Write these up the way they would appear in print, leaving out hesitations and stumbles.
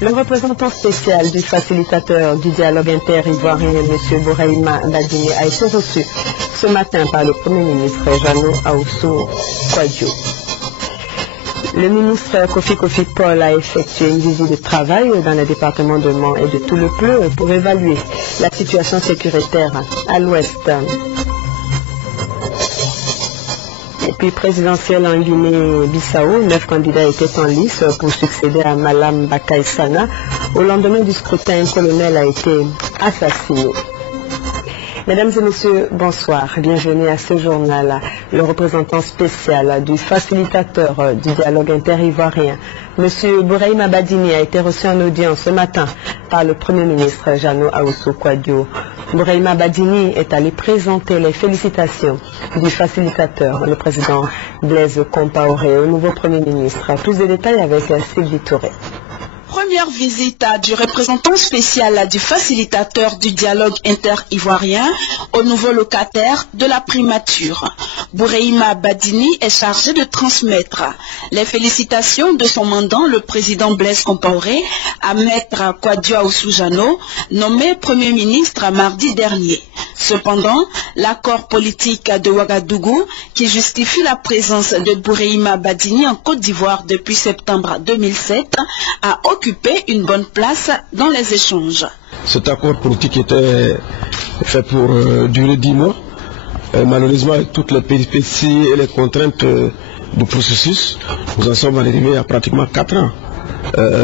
Le représentant spécial du facilitateur du dialogue inter-ivoirien, M. Bouraïma Badini, a été reçu ce matin par le Premier ministre Jeannot Ahoussou Kouadio. Le ministre Kofi Paul a effectué une visite de travail dans les départements de Mans et de Touloupleu pour évaluer la situation sécuritaire à l'ouest. Et puis présidentielle en Guinée-Bissau, 9 candidats étaient en lice pour succéder à Malam Bakay Sana. Au lendemain du scrutin, un colonel a été assassiné. Mesdames et messieurs, bonsoir. Bienvenue à ce journal. Le représentant spécial du facilitateur du dialogue inter-ivoirien, M. Bouraïma Badini, a été reçu en audience ce matin par le Premier ministre Jeannot Ahoussou Kouadio. Bouraïma Badini est allé présenter les félicitations du facilitateur, le président Blaise Compaoré, au nouveau Premier ministre. Plus de détails avec Sylvie Touré. Première visite du représentant spécial du facilitateur du dialogue inter-ivoirien au nouveau locataire de la primature. Bouraïma Badini est chargé de transmettre les félicitations de son mandant, le président Blaise Compaoré, à Maître Kouadio Ahoussou Jeannot, nommé Premier ministre mardi dernier. Cependant, l'accord politique de Ouagadougou, qui justifie la présence de Bouraïma Badini en Côte d'Ivoire depuis septembre 2007, a occupé une bonne place dans les échanges. Cet accord politique était fait pour durer 10 mois. Malheureusement, avec toutes les péripéties et les contraintes du processus, nous en sommes arrivés à pratiquement 4 ans.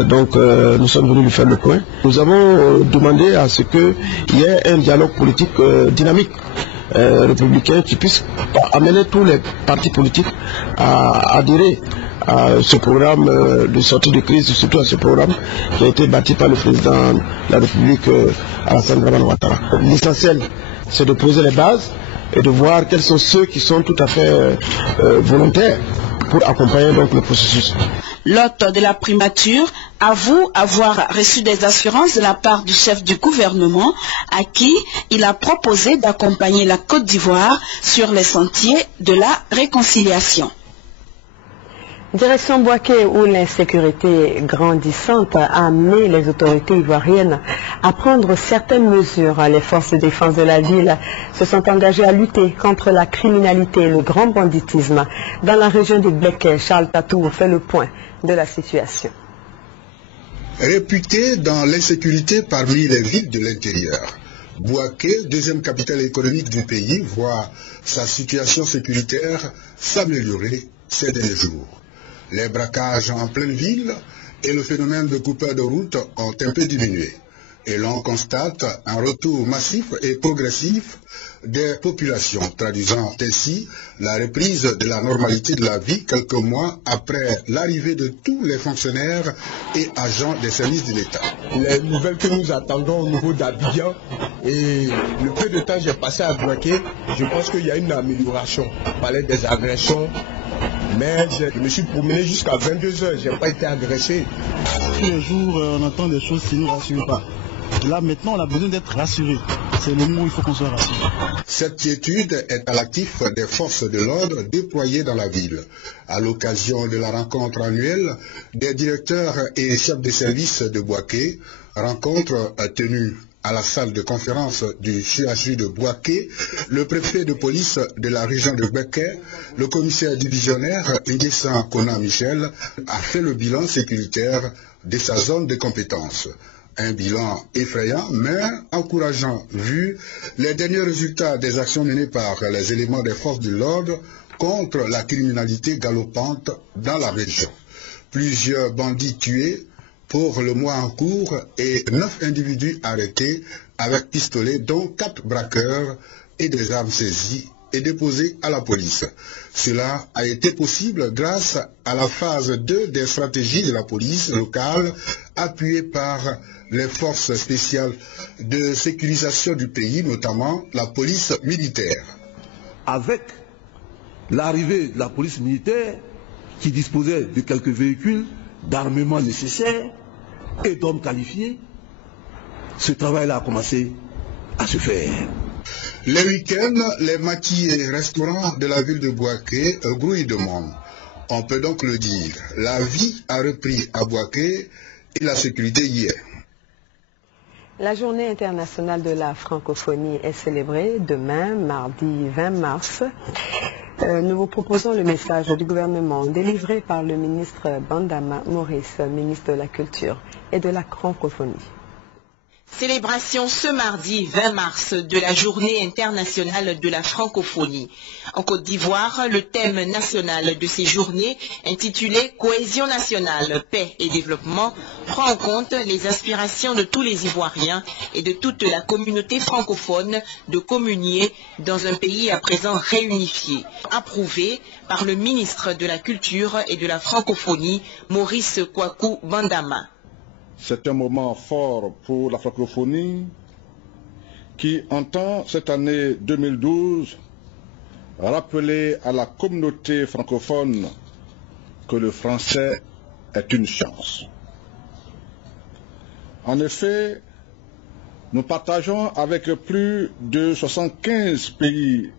Donc nous sommes venus lui faire le point. Nous avons demandé à ce qu'il y ait un dialogue politique dynamique républicain qui puisse amener tous les partis politiques à adhérer à ce programme de sortie de crise, surtout à ce programme qui a été bâti par le président de la République, Alassane Dramane Ouattara. L'essentiel, c'est de poser les bases et de voir quels sont ceux qui sont tout à fait volontaires pour accompagner donc le processus. L'hôte de la primature avoue avoir reçu des assurances de la part du chef du gouvernement à qui il a proposé d'accompagner la Côte d'Ivoire sur les sentiers de la réconciliation. Direction Bouaké, où l'insécurité grandissante a amené les autorités ivoiriennes à prendre certaines mesures. Les forces de défense de la ville se sont engagées à lutter contre la criminalité et le grand banditisme. Dans la région de Bléké, Charles Tatou fait le point de la situation. Réputée dans l'insécurité parmi les villes de l'intérieur, Bouaké, deuxième capitale économique du pays, voit sa situation sécuritaire s'améliorer ces derniers jours. Les braquages en pleine ville et le phénomène de coupeurs de route ont un peu diminué. Et l'on constate un retour massif et progressif des populations, traduisant ainsi la reprise de la normalité de la vie quelques mois après l'arrivée de tous les fonctionnaires et agents des services de l'État. Les nouvelles que nous attendons au niveau d'Abidjan et le peu de temps que j'ai passé à Bouaké, je pense qu'il y a une amélioration. On parlait des agressions, mais je me suis promené jusqu'à 22 h, je n'ai pas été agressé. Tous les jours, on entend des choses qui ne nous rassurent pas. Là, maintenant, on a besoin d'être rassuré. C'est le mot où il faut qu'on soit rassuré. Cette quiétude est à l'actif des forces de l'ordre déployées dans la ville. À l'occasion de la rencontre annuelle des directeurs et chefs de service de Bouaké, rencontre tenue à la salle de conférence du CHU de Bouaké, le préfet de police de la région de Bléké, le commissaire divisionnaire Nguessan Kona Michel, a fait le bilan sécuritaire de sa zone de compétence. Un bilan effrayant mais encourageant vu les derniers résultats des actions menées par les éléments des forces de l'ordre contre la criminalité galopante dans la région. Plusieurs bandits tués pour le mois en cours et 9 individus arrêtés avec pistolet, dont 4 braqueurs et des armes saisies et déposées à la police. Cela a été possible grâce à la phase 2 des stratégies de la police locale appuyée par les forces spéciales de sécurisation du pays, notamment la police militaire. Avec l'arrivée de la police militaire qui disposait de quelques véhicules, d'armement nécessaire et d'hommes qualifiés, ce travail-là a commencé à se faire. Les week-ends, les maquis et restaurants de la ville de Bouaké grouillent de monde. On peut donc le dire, la vie a repris à Bouaké et la sécurité y est. La journée internationale de la francophonie est célébrée demain, mardi 20 mars. Nous vous proposons le message du gouvernement délivré par le ministre Bandama Maurice, ministre de la Culture et de la francophonie. Célébration ce mardi 20 mars de la journée internationale de la francophonie. En Côte d'Ivoire, le thème national de ces journées, intitulé « Cohésion nationale, paix et développement », prend en compte les aspirations de tous les Ivoiriens et de toute la communauté francophone de communier dans un pays à présent réunifié. Approuvé par le ministre de la Culture et de la francophonie, Maurice Kwaku Bandama. C'est un moment fort pour la francophonie qui entend cette année 2012 rappeler à la communauté francophone que le français est une chance. En effet, nous partageons avec plus de 75 pays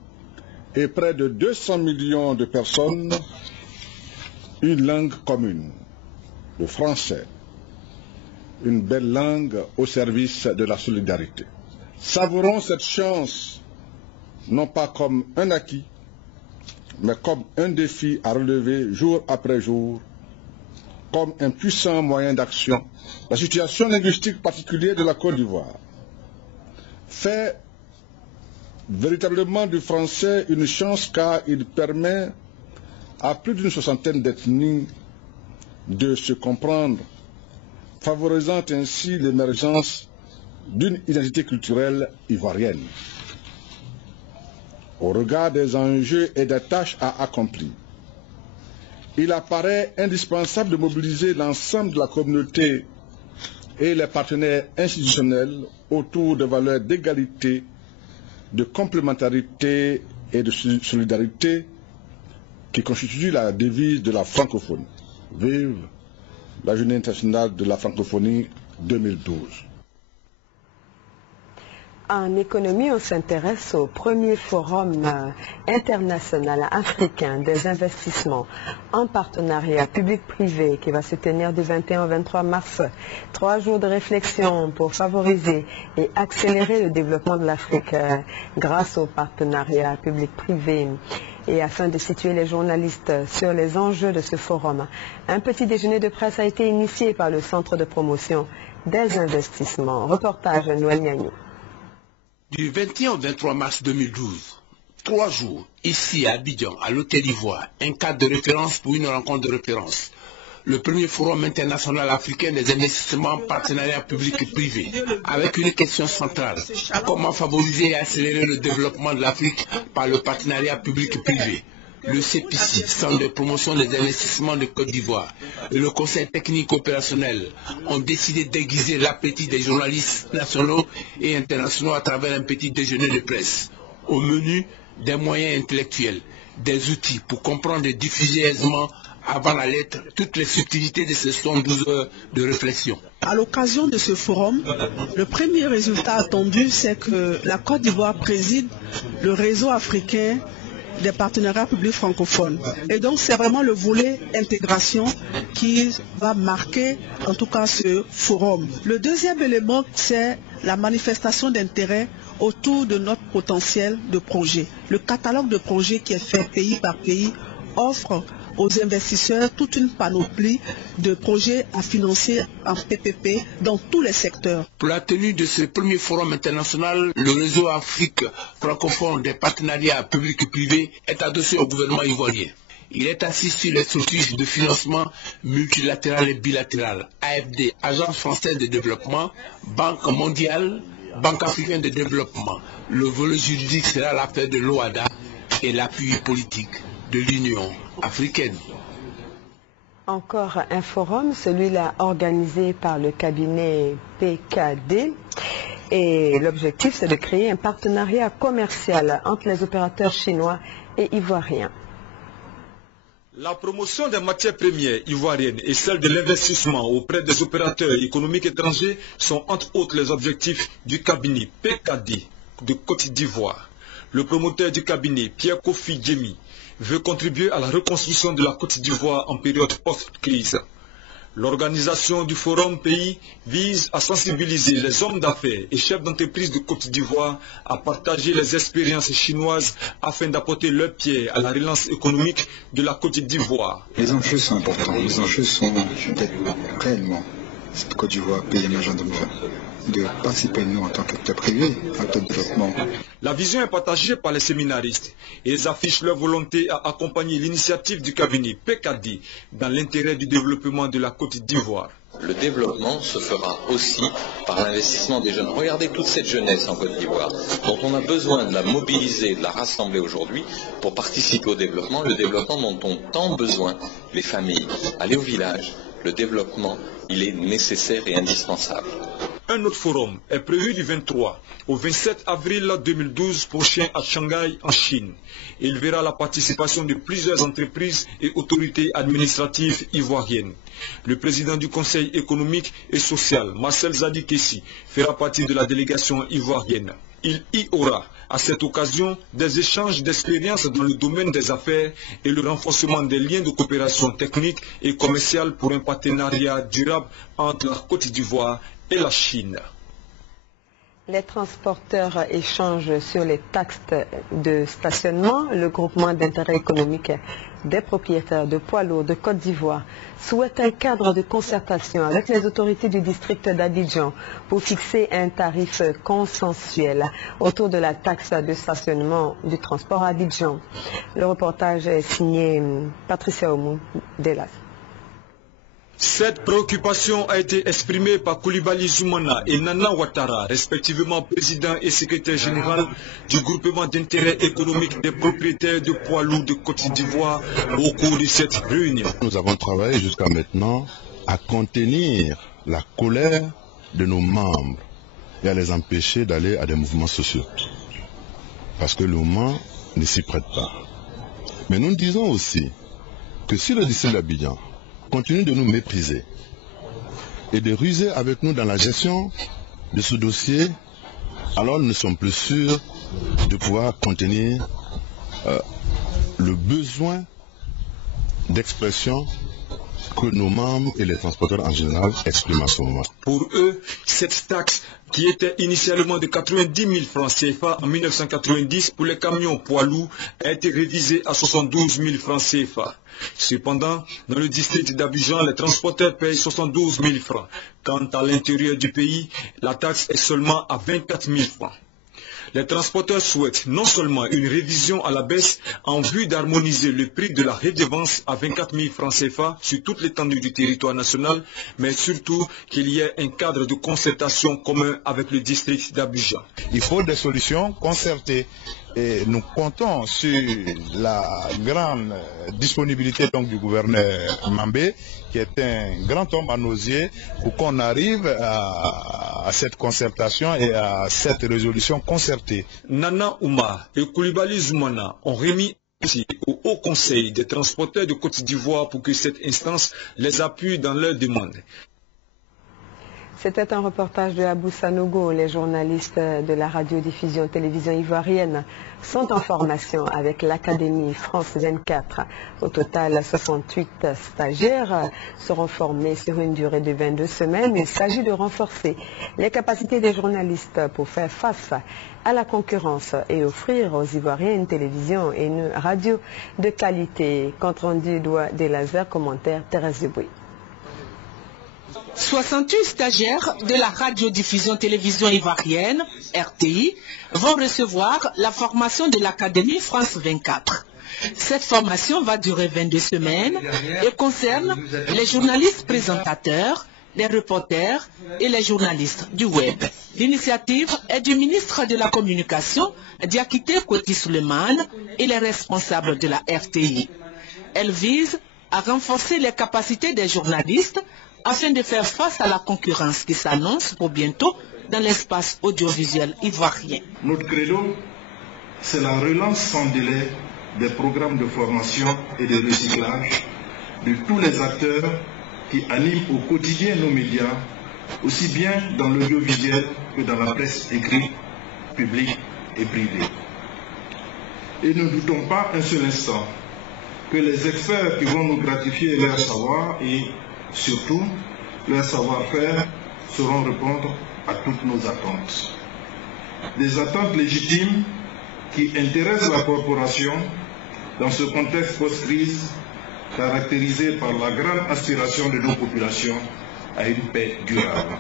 et près de 200 millions de personnes une langue commune, le français. Une belle langue au service de la solidarité. Savourons cette chance, non pas comme un acquis, mais comme un défi à relever jour après jour, comme un puissant moyen d'action. La situation linguistique particulière de la Côte d'Ivoire fait véritablement du français une chance car il permet à plus d'une soixantaine d'ethnies de se comprendre, favorisant ainsi l'émergence d'une identité culturelle ivoirienne. Au regard des enjeux et des tâches à accomplir, il apparaît indispensable de mobiliser l'ensemble de la communauté et les partenaires institutionnels autour de valeurs d'égalité, de complémentarité et de solidarité qui constituent la devise de la francophonie. Vive la Journée internationale de la francophonie 2012. En économie, on s'intéresse au premier forum international africain des investissements en partenariat public-privé qui va se tenir du 21 au 23 mars. 3 jours de réflexion pour favoriser et accélérer le développement de l'Afrique grâce au partenariat public-privé. Et afin de situer les journalistes sur les enjeux de ce forum, un petit déjeuner de presse a été initié par le Centre de promotion des investissements. Reportage Noël Niagnou. Du 21 au 23 mars 2012, 3 jours, ici à Abidjan, à l'Hôtel d'Ivoire, un cadre de référence pour une rencontre de référence. Le premier forum international africain des investissements en partenariat public et privé, avec une question centrale, comment favoriser et accélérer le développement de l'Afrique par le partenariat public et privé. Le CPC, Centre de promotion des investissements de Côte d'Ivoire, et le Conseil technique opérationnel ont décidé d'aiguiser l'appétit des journalistes nationaux et internationaux à travers un petit déjeuner de presse. Au menu, des moyens intellectuels, des outils pour comprendre et diffuser aisément avant la lettre toutes les subtilités de ces 72 heures de réflexion. À l'occasion de ce forum, le premier résultat attendu, c'est que la Côte d'Ivoire préside le réseau africain des partenariats publics francophones. Et donc c'est vraiment le volet intégration qui va marquer en tout cas ce forum. Le deuxième élément, c'est la manifestation d'intérêt autour de notre potentiel de projet. Le catalogue de projets qui est fait pays par pays offre aux investisseurs toute une panoplie de projets à financer en PPP dans tous les secteurs. Pour la tenue de ce premier forum international, le réseau Afrique francophone des partenariats publics et privés est adossé au gouvernement ivoirien. Il est assis sur les structures de financement multilatéral et bilatéral, AFD, Agence française de développement, Banque mondiale, Banque africaine de développement. Le volet juridique sera l'affaire de l'OADA et l'appui politique de l'Union africaine. Encore un forum, celui-là organisé par le cabinet PKD. Et l'objectif, c'est de créer un partenariat commercial entre les opérateurs chinois et ivoiriens. La promotion des matières premières ivoiriennes et celle de l'investissement auprès des opérateurs économiques étrangers sont entre autres les objectifs du cabinet PKD de Côte d'Ivoire. Le promoteur du cabinet, Pierre Kofi Djemi, veut contribuer à la reconstruction de la Côte d'Ivoire en période post-crise. L'organisation du Forum Pays vise à sensibiliser les hommes d'affaires et chefs d'entreprise de Côte d'Ivoire à partager les expériences chinoises afin d'apporter leur pierre à la relance économique de la Côte d'Ivoire. Les enjeux sont importants. Les enjeux sont d'être réellement cette Côte d'Ivoire pays émergent de participer nous en tant qu'acteurs privés à notre développement. La vision est partagée par les séminaristes et ils affichent leur volonté à accompagner l'initiative du cabinet PKD dans l'intérêt du développement de la Côte d'Ivoire. Le développement se fera aussi par l'investissement des jeunes. Regardez toute cette jeunesse en Côte d'Ivoire, dont on a besoin de la mobiliser, de la rassembler aujourd'hui pour participer au développement, le développement dont ont tant besoin les familles. Aller au village, le développement, il est nécessaire et indispensable. Un autre forum est prévu du 23 au 27 avril 2012 prochain à Shanghai, en Chine. Il verra la participation de plusieurs entreprises et autorités administratives ivoiriennes. Le président du Conseil économique et social, Marcel Zadikessi, fera partie de la délégation ivoirienne. Il y aura à cette occasion des échanges d'expériences dans le domaine des affaires et le renforcement des liens de coopération technique et commerciale pour un partenariat durable entre la Côte d'Ivoire et la Chine. Les transporteurs échangent sur les taxes de stationnement. Le groupement d'intérêt économique des propriétaires de poids lourds de Côte d'Ivoire souhaite un cadre de concertation avec les autorités du district d'Abidjan pour fixer un tarif consensuel autour de la taxe de stationnement du transport à Abidjan. Le reportage est signé Patricia Oumou Delas. Cette préoccupation a été exprimée par Koulibaly Zoumana et Nana Ouattara, respectivement président et secrétaire général du groupement d'intérêt économique des propriétaires de poids lourds de Côte d'Ivoire au cours de cette réunion. Nous avons travaillé jusqu'à maintenant à contenir la colère de nos membres et à les empêcher d'aller à des mouvements sociaux. Parce que le moment ne s'y prête pas. Mais nous disons aussi que si le district d'Abidjan continue de nous mépriser et de ruser avec nous dans la gestion de ce dossier, alors nous ne sommes plus sûrs de pouvoir contenir le besoin d'expression que nos membres et les transporteurs en général expriment à ce moment. Pour eux, cette taxe qui était initialement de 90 000 francs CFA en 1990 pour les camions poids lourds a été révisée à 72 000 francs CFA. Cependant, dans le district d'Abidjan, les transporteurs payent 72 000 francs. Quant à l'intérieur du pays, la taxe est seulement à 24 000 francs. Les transporteurs souhaitent non seulement une révision à la baisse en vue d'harmoniser le prix de la redevance à 24 000 francs CFA sur toute l'étendue du territoire national, mais surtout qu'il y ait un cadre de concertation commun avec le district d'Abidjan. Il faut des solutions concertées. Et nous comptons sur la grande disponibilité donc, du gouverneur Mambé, qui est un grand homme à nos yeux, pour qu'on arrive à cette concertation et à cette résolution concertée. Nana Ouma et Koulibaly Zoumana ont remis aussi au Haut Conseil des transporteurs de Côte d'Ivoire pour que cette instance les appuie dans leurs demandes. C'était un reportage de Abou Sanogo. Les journalistes de la radiodiffusion télévision ivoirienne sont en formation avec l'Académie France 24. Au total, 68 stagiaires seront formés sur une durée de 22 semaines. Il s'agit de renforcer les capacités des journalistes pour faire face à la concurrence et offrir aux Ivoiriens une télévision et une radio de qualité. Compte rendu Edouard Delazer, commentaire Thérèse Debouy. 68 stagiaires de la radiodiffusion télévision ivoirienne, RTI, vont recevoir la formation de l'Académie France 24. Cette formation va durer 22 semaines et concerne les journalistes présentateurs, les reporters et les journalistes du web. L'initiative est du ministre de la Communication, Diakité Koti Suleiman, et les responsables de la RTI. Elle vise à renforcer les capacités des journalistes afin de faire face à la concurrence qui s'annonce pour bientôt dans l'espace audiovisuel ivoirien. Notre credo, c'est la relance sans délai des programmes de formation et de recyclage de tous les acteurs qui animent au quotidien nos médias, aussi bien dans l'audiovisuel que dans la presse écrite, publique et privée. Et ne doutons pas un seul instant que les experts qui vont nous gratifier leur savoir et surtout leur savoir-faire sauront répondre à toutes nos attentes. Des attentes légitimes qui intéressent la corporation dans ce contexte post-crise caractérisé par la grande aspiration de nos populations à une paix durable.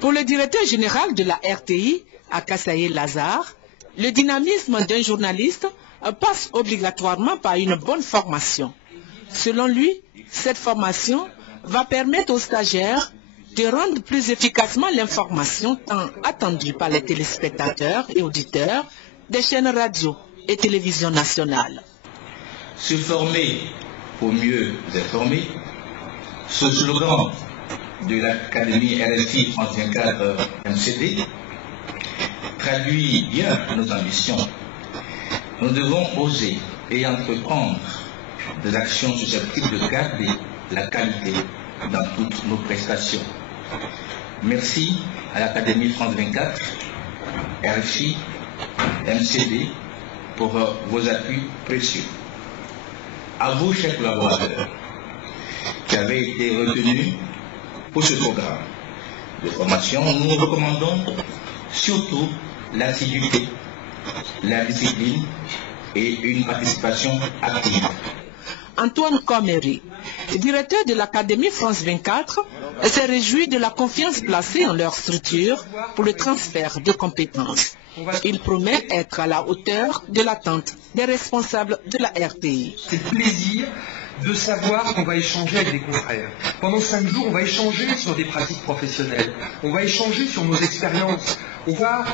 Pour le directeur général de la RTI, Akasaye Lazare, le dynamisme d'un journaliste passe obligatoirement par une bonne formation. Selon lui, cette formation va permettre aux stagiaires de rendre plus efficacement l'information tant attendue par les téléspectateurs et auditeurs des chaînes radio et télévision nationales. Se former pour mieux informer, ce slogan de l'Académie RFI France 24 MCD traduit bien nos ambitions. Nous devons oser et entreprendre des actions susceptibles de garder la qualité dans toutes nos prestations. Merci à l'Académie France 24, RFI, MCD pour vos appuis précieux. À vous, chers collaborateurs, qui avez été retenus pour ce programme de formation, nous nous recommandons surtout l'assiduité, la discipline et une participation active. Antoine Comeri, directeur de l'Académie France 24, s'est réjoui de la confiance placée en leur structure pour le transfert de compétences. Il promet être à la hauteur de l'attente des responsables de la RTI. C'est le plaisir de savoir qu'on va échanger avec des confrères. Pendant 5 jours, on va échanger sur des pratiques professionnelles. On va échanger sur nos expériences. On va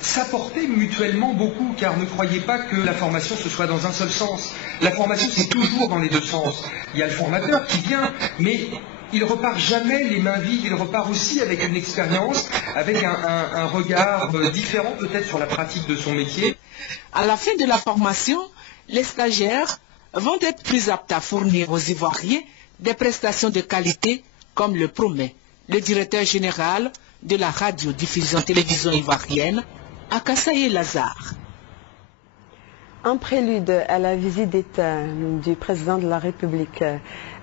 s'apporter mutuellement beaucoup, car ne croyez pas que la formation ce soit dans un seul sens. La formation, c'est toujours dans les deux sens. Il y a le formateur qui vient, mais il repart jamais les mains vides, il repart aussi avec une expérience, avec un regard différent peut-être sur la pratique de son métier. À la fin de la formation, les stagiaires vont être plus aptes à fournir aux Ivoiriens des prestations de qualité, comme le promet le directeur général de la radio-diffusion télévision ivoirienne, Akasaye Lazare. En prélude à la visite d'État du président de la République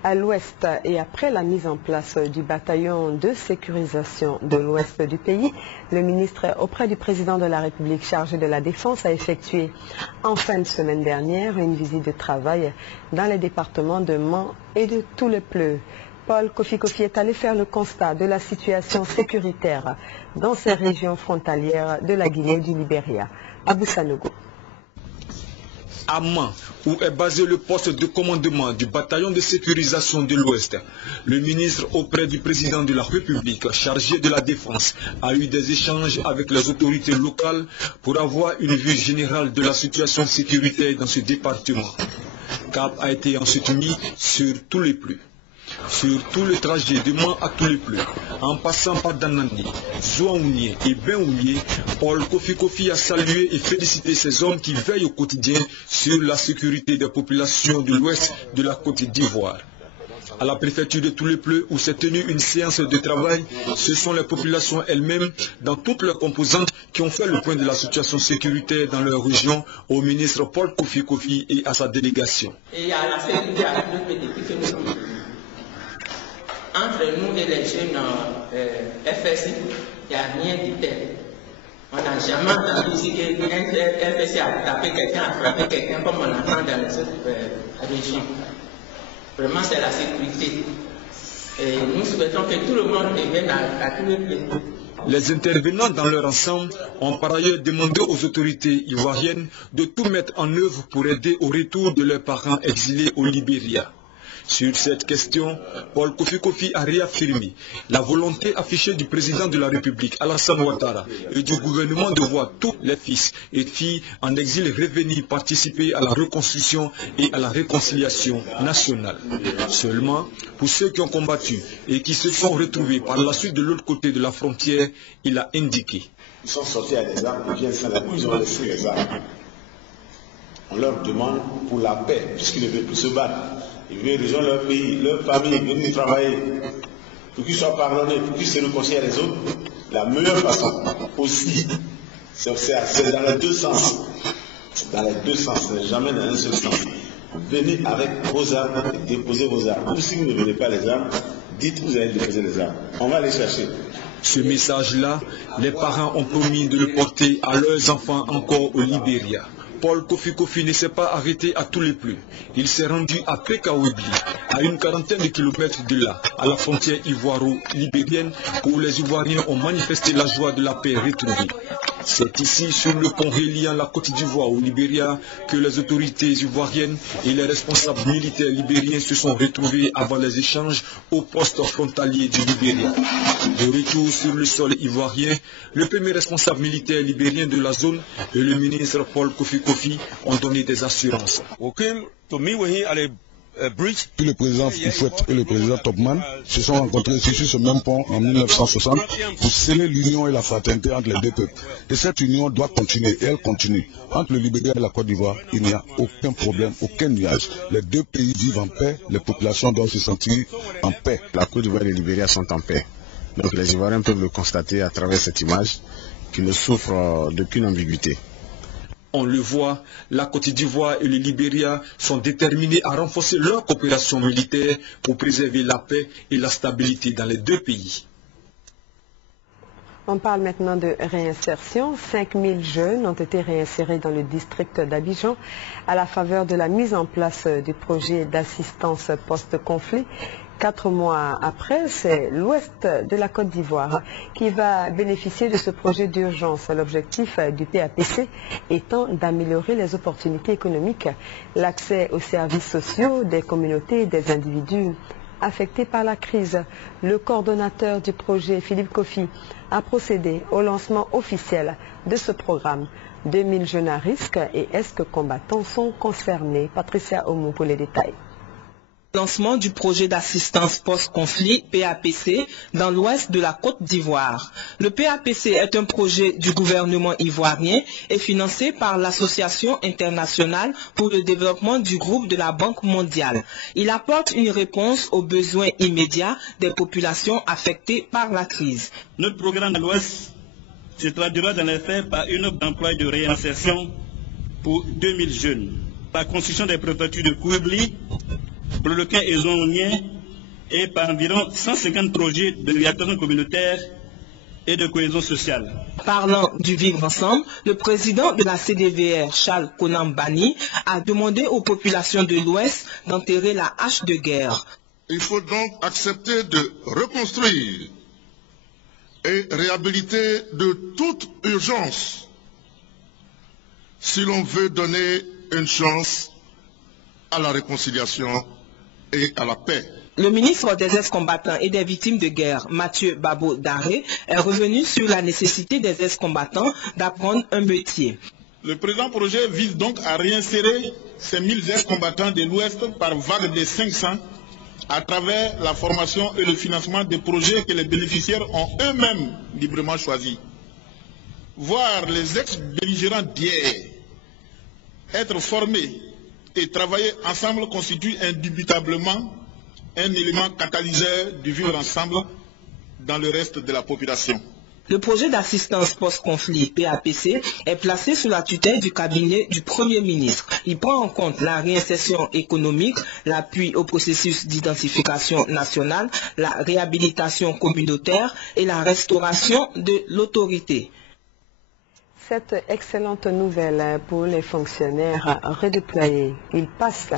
à l'ouest et après la mise en place du bataillon de sécurisation de l'ouest du pays, le ministre auprès du président de la République chargé de la Défense a effectué en fin de semaine dernière une visite de travail dans les départements de Mans et de Toulepleu. Paul Kofi est allé faire le constat de la situation sécuritaire dans ces régions frontalières de la Guinée et du Libéria. Abou Sanogo. À Mans, où est basé le poste de commandement du bataillon de sécurisation de l'Ouest, le ministre auprès du président de la République chargé de la Défense a eu des échanges avec les autorités locales pour avoir une vue générale de la situation sécuritaire dans ce département. Cap a été ensuite mis sur tous les plus. Sur tout le trajet de Mans à Toulepleu, en passant par Danandi, Zouaounié et Benoumié, Paul Kofi a salué et félicité ces hommes qui veillent au quotidien sur la sécurité des populations de l'ouest de la Côte d'Ivoire. À la préfecture de Toulepleu, où s'est tenue une séance de travail, ce sont les populations elles-mêmes, dans toutes leurs composantes, qui ont fait le point de la situation sécuritaire dans leur région au ministre Paul Kofi et à sa délégation. Et il y a la sécurité à entre nous et les jeunes FSI, il n'y a rien de tel. On n'a jamais entendu ici qu'un FSI a tapé quelqu'un, a frappé quelqu'un comme on entend dans les autres régions. Vraiment, c'est la sécurité. Et nous souhaitons que tout le monde revienne à tous les pays. Les intervenants dans leur ensemble ont par ailleurs demandé aux autorités ivoiriennes de tout mettre en œuvre pour aider au retour de leurs parents exilés au Libéria. Sur cette question, Paul Kofi a réaffirmé la volonté affichée du président de la République, Alassane Ouattara, et du gouvernement de voir tous les fils et filles en exil revenir participer à la reconstruction et à la réconciliation nationale. Seulement, pour ceux qui ont combattu et qui se sont retrouvés par la suite de l'autre côté de la frontière, il a indiqué. Ils sont sortis à des armes, ils viennent sans la boue, ils ont laissé les armes. On leur demande pour la paix, puisqu'ils ne veulent plus se battre. Ils veulent rejoindre leur pays, leur famille, venir travailler, pour qu'ils soient pardonnés, pour qu'ils se réconcilient les autres. La meilleure façon aussi, c'est dans les deux sens. dans les deux sens, jamais dans un seul sens. Venez avec vos armes et déposez vos armes. Ou si vous ne venez pas les armes, dites que vous allez déposer les armes. On va les chercher. Ce message-là, les parents ont promis de le porter à leurs enfants encore au Libéria. Paul Kofi ne s'est pas arrêté à tous les plus. Il s'est rendu à Pekawebli, à une quarantaine de kilomètres de là, à la frontière ivoiro-libérienne, où les Ivoiriens ont manifesté la joie de la paix retrouvée. C'est ici, sur le pont reliant la Côte d'Ivoire au Libéria, que les autorités ivoiriennes et les responsables militaires libériens se sont retrouvés avant les échanges au poste frontalier du Libéria. De retour sur le sol ivoirien, le premier responsable militaire libérien de la zone et le ministre Paul Kofi ont donné des assurances. Puis le président Foufouet et le président Topman se sont rencontrés ici sur ce même pont en 1960 pour sceller l'union et la fraternité entre les deux peuples. Et cette union doit continuer, et elle continue. Entre le Libéria et la Côte d'Ivoire, il n'y a aucun problème, aucun nuage. Les deux pays vivent en paix, les populations doivent se sentir en paix. La Côte d'Ivoire et le Libéria sont en paix. Donc les Ivoiriens peuvent le constater à travers cette image qui ne souffre d'aucune ambiguïté. On le voit, la Côte d'Ivoire et le Libéria sont déterminés à renforcer leur coopération militaire pour préserver la paix et la stabilité dans les deux pays. On parle maintenant de réinsertion. 5000 jeunes ont été réinsérés dans le district d'Abidjan à la faveur de la mise en place du projet d'assistance post-conflit. 4 mois après, c'est l'ouest de la Côte d'Ivoire qui va bénéficier de ce projet d'urgence. L'objectif du PAPC étant d'améliorer les opportunités économiques, l'accès aux services sociaux des communautés et des individus affectés par la crise. Le coordonnateur du projet, Philippe Kofi, a procédé au lancement officiel de ce programme. 2000 jeunes à risque et ex-combattants sont concernés. Patricia Oumou pour les détails. Lancement du projet d'assistance post-conflit PAPC dans l'ouest de la Côte d'Ivoire. Le PAPC est un projet du gouvernement ivoirien et financé par l'Association internationale pour le développement du groupe de la Banque mondiale. Il apporte une réponse aux besoins immédiats des populations affectées par la crise. Notre programme de l'ouest se traduira dans les faits par une offre d'emploi et de réinsertion pour 2000 jeunes. La construction des préfectures de Kouébli, Broloquin et Zononien et par environ 150 projets de réactivation communautaire et de cohésion sociale. Parlant du vivre ensemble, le président de la CDVR, Charles Konambani, a demandé aux populations de l'Ouest d'enterrer la hache de guerre. Il faut donc accepter de reconstruire et réhabiliter de toute urgence si l'on veut donner une chance à la réconciliation et à la paix. Le ministre des ex-combattants et des victimes de guerre, Mathieu Babo Daré, est revenu sur la nécessité des ex-combattants d'apprendre un métier. Le présent projet vise donc à réinsérer ces 1000 ex-combattants de l'Ouest par vague de 500 à travers la formation et le financement des projets que les bénéficiaires ont eux-mêmes librement choisis. Voir les ex-belligérants d'hier être formés et travailler ensemble constitue indubitablement un élément catalyseur du vivre ensemble dans le reste de la population. Le projet d'assistance post-conflit PAPC est placé sous la tutelle du cabinet du Premier ministre. Il prend en compte la réinsertion économique, l'appui au processus d'identification nationale, la réhabilitation communautaire et la restauration de l'autorité. Cette excellente nouvelle pour les fonctionnaires redéployés. Ils passent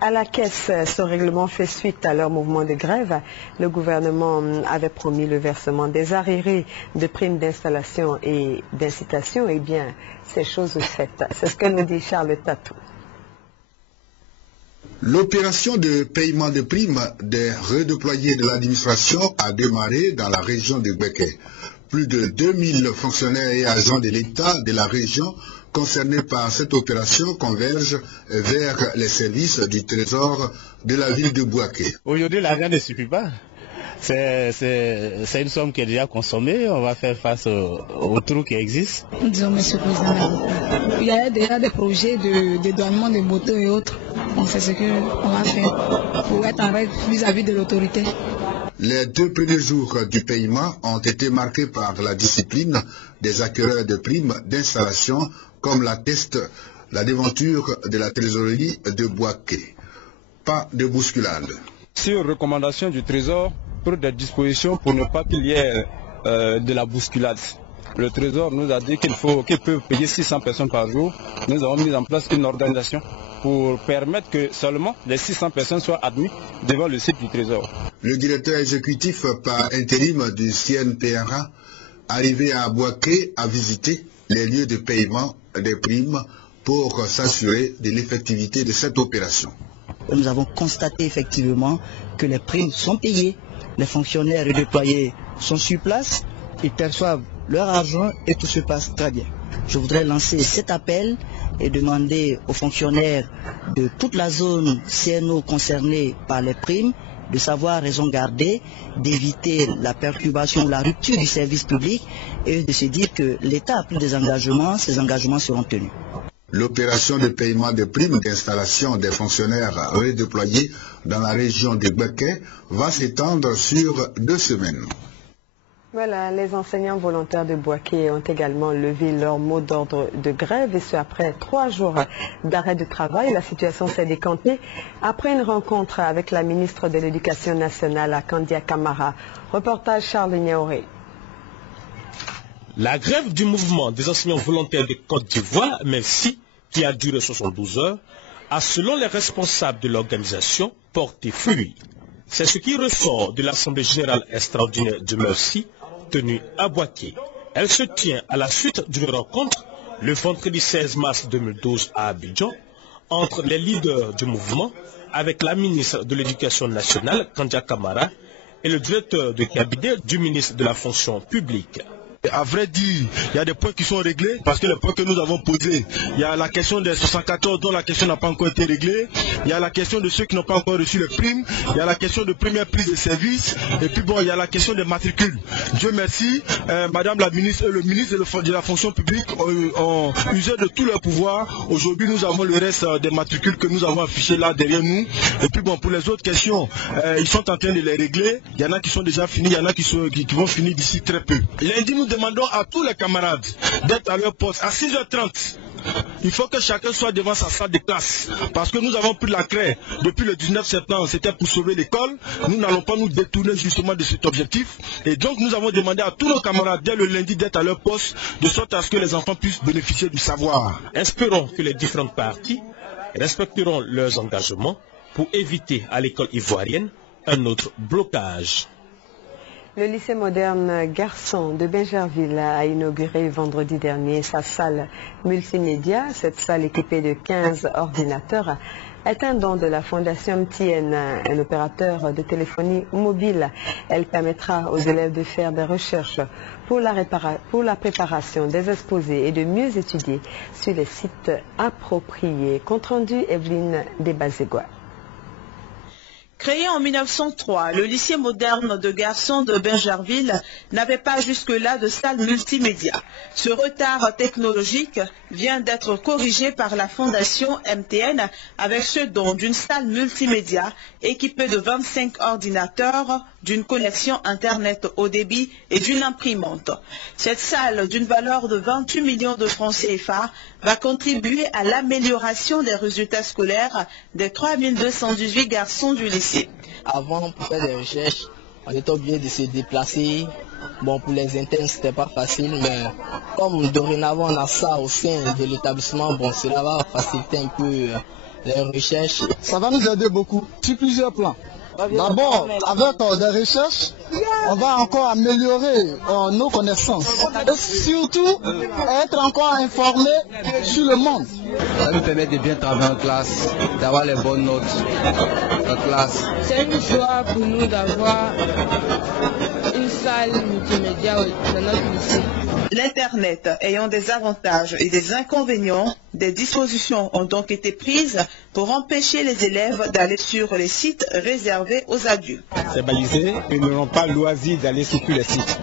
à la caisse. Ce règlement fait suite à leur mouvement de grève. Le gouvernement avait promis le versement des arriérés de primes d'installation et d'incitation. Eh bien, c'est chose faite. C'est ce que nous dit Charles Tatou. L'opération de paiement de primes des redéployés de l'administration a démarré dans la région de Béké. Plus de 2000 fonctionnaires et agents de l'État de la région concernés par cette opération convergent vers les services du Trésor de la ville de Bouaké. Aujourd'hui, l'argent ne suffit pas. C'est une somme qui est déjà consommée. On va faire face au trou qui existe. Disons, Monsieur le Président, il y a déjà des projets de dédouanement de motos et autres. Donc c'est ce qu'on va faire pour être en règle vis-à-vis de l'autorité. Les 2 premiers jours du paiement ont été marqués par la discipline des acquéreurs de primes d'installation, comme l'atteste la devanture de la trésorerie de Bouaké. Pas de bousculade. Sur recommandation du Trésor, pour des dispositions pour ne pas qu'il y ait de la bousculade. Le Trésor nous a dit qu'il peut payer 600 personnes par jour. Nous avons mis en place une organisation pour permettre que seulement les 600 personnes soient admises devant le site du Trésor. Le directeur exécutif par intérim du CNPRA, arrivé à Bouaké, a visité les lieux de paiement des primes pour s'assurer de l'effectivité de cette opération. Nous avons constaté effectivement que les primes sont payées, les fonctionnaires et déployés sont sur place, ils perçoivent leur argent et tout se passe très bien. Je voudrais lancer cet appel et demander aux fonctionnaires de toute la zone CNO concernée par les primes de savoir raison garder, d'éviter la perturbation ou la rupture du service public et de se dire que l'État a pris des engagements, ces engagements seront tenus. L'opération de paiement des primes d'installation des fonctionnaires redéployés dans la région de Bouaké va s'étendre sur 2 semaines. Voilà, les enseignants volontaires de Bouaké ont également levé leur mot d'ordre de grève et ce après 3 jours d'arrêt de travail. La situation s'est décantée après une rencontre avec la ministre de l'Éducation nationale, Kandia Camara. Reportage Charles Niaoré. La grève du mouvement des enseignants volontaires de Côte d'Ivoire, MELSI, qui a duré 72 heures, a, selon les responsables de l'organisation, porté fruit. C'est ce qui ressort de l'Assemblée générale extraordinaire de MELSI, tenue à Bouaké. Elle se tient à la suite d'une rencontre le vendredi 16 mars 2012 à Abidjan entre les leaders du mouvement avec la ministre de l'Éducation nationale, Kandia Camara, et le directeur de cabinet du ministre de la fonction publique. À vrai dire, il y a des points qui sont réglés parce que les points que nous avons posés, il y a la question des 74 dont la question n'a pas encore été réglée, il y a la question de ceux qui n'ont pas encore reçu les primes, il y a la question de première prise de service et puis bon, il y a la question des matricules. Dieu merci, Madame la ministre et le ministre de la fonction publique ont usé de tous leurs pouvoirs. Aujourd'hui, nous avons le reste des matricules que nous avons affichés là derrière nous. Et puis bon, pour les autres questions, ils sont en train de les régler. Il y en a qui sont déjà finis, il y en a qui vont finir d'ici très peu. Lundi, nous demandons à tous les camarades d'être à leur poste à 6h30. Il faut que chacun soit devant sa salle de classe. Parce que nous avons pris la craie depuis le 19 septembre, c'était pour sauver l'école. Nous n'allons pas nous détourner justement de cet objectif. Et donc nous avons demandé à tous nos camarades dès le lundi d'être à leur poste, de sorte à ce que les enfants puissent bénéficier du savoir. Espérons que les différentes parties respecteront leurs engagements pour éviter à l'école ivoirienne un autre blocage. Le lycée moderne Garçon de Bingerville a inauguré vendredi dernier sa salle multimédia. Cette salle équipée de 15 ordinateurs est un don de la Fondation MTN, un opérateur de téléphonie mobile. Elle permettra aux élèves de faire des recherches pour la préparation des exposés et de mieux étudier sur les sites appropriés. Compte rendu Evelyne Desbazégua. Créé en 1903, le lycée moderne de Garçon de Bingerville n'avait pas jusque-là de salle multimédia. Ce retard technologique vient d'être corrigé par la Fondation MTN avec ce don d'une salle multimédia équipée de 25 ordinateurs, d'une connexion Internet haut débit et d'une imprimante. Cette salle, d'une valeur de 28 millions de francs CFA, va contribuer à l'amélioration des résultats scolaires des 3218 garçons du lycée. Avant, pour faire des recherches, on était obligé de se déplacer. Bon, pour les internes, c'était pas facile, mais comme dorénavant on a ça au sein de l'établissement, bon, cela va faciliter un peu les recherches. Ça va nous aider beaucoup, sur plusieurs plans. D'abord, avec des recherches, on va encore améliorer nos connaissances. Et surtout, être encore informé sur le monde. Ça nous permet de bien travailler en classe, d'avoir les bonnes notes en classe. C'est une joie pour nous d'avoir une salle multimédia dans notre lycée. L'Internet ayant des avantages et des inconvénients, des dispositions ont donc été prises pour empêcher les élèves d'aller sur les sites réservés aux adultes. C'est balisé, ils n'auront pas le loisir d'aller sur tous les sites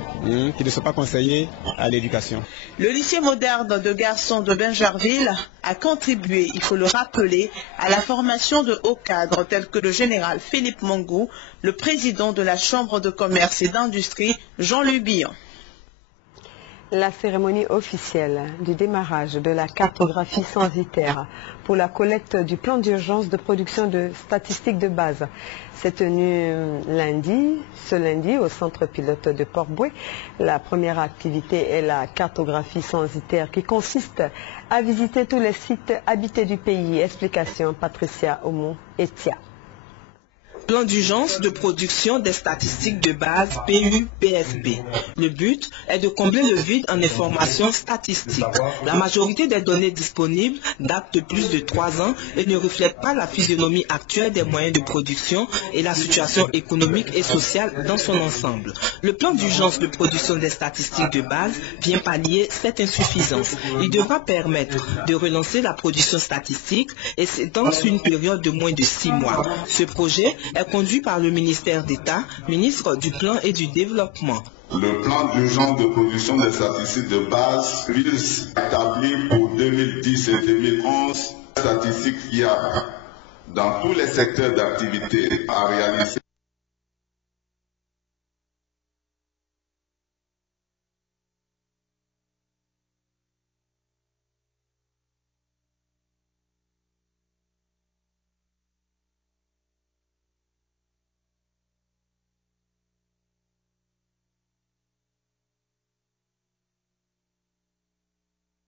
qui ne sont pas conseillés à l'éducation. Le lycée moderne de Garçon de Bingerville a contribué, il faut le rappeler, à la formation de hauts cadres tels que le général Philippe Mongou, le président de la Chambre de commerce et d'industrie Jean-Louis Billon. La cérémonie officielle du démarrage de la cartographie censitaire pour la collecte du plan d'urgence de production de statistiques de base s'est tenue ce lundi au centre pilote de Port-Boué. La première activité est la cartographie censitaire qui consiste à visiter tous les sites habités du pays. Explication Patricia Omo-Etia. Plan d'urgence de production des statistiques de base PU-PSB. Le but est de combler le vide en informations statistiques. La majorité des données disponibles datent de plus de 3 ans et ne reflètent pas la physionomie actuelle des moyens de production et la situation économique et sociale dans son ensemble. Le plan d'urgence de production des statistiques de base vient pallier cette insuffisance. Il devra permettre de relancer la production statistique et c'est dans une période de moins de 6 mois. Ce projet est conduit par le ministère d'État, ministre du Plan et du Développement. Le plan d'urgence de production des statistiques de base vise à établir pour 2010 et 2011 statistiques fiables dans tous les secteurs d'activité à réaliser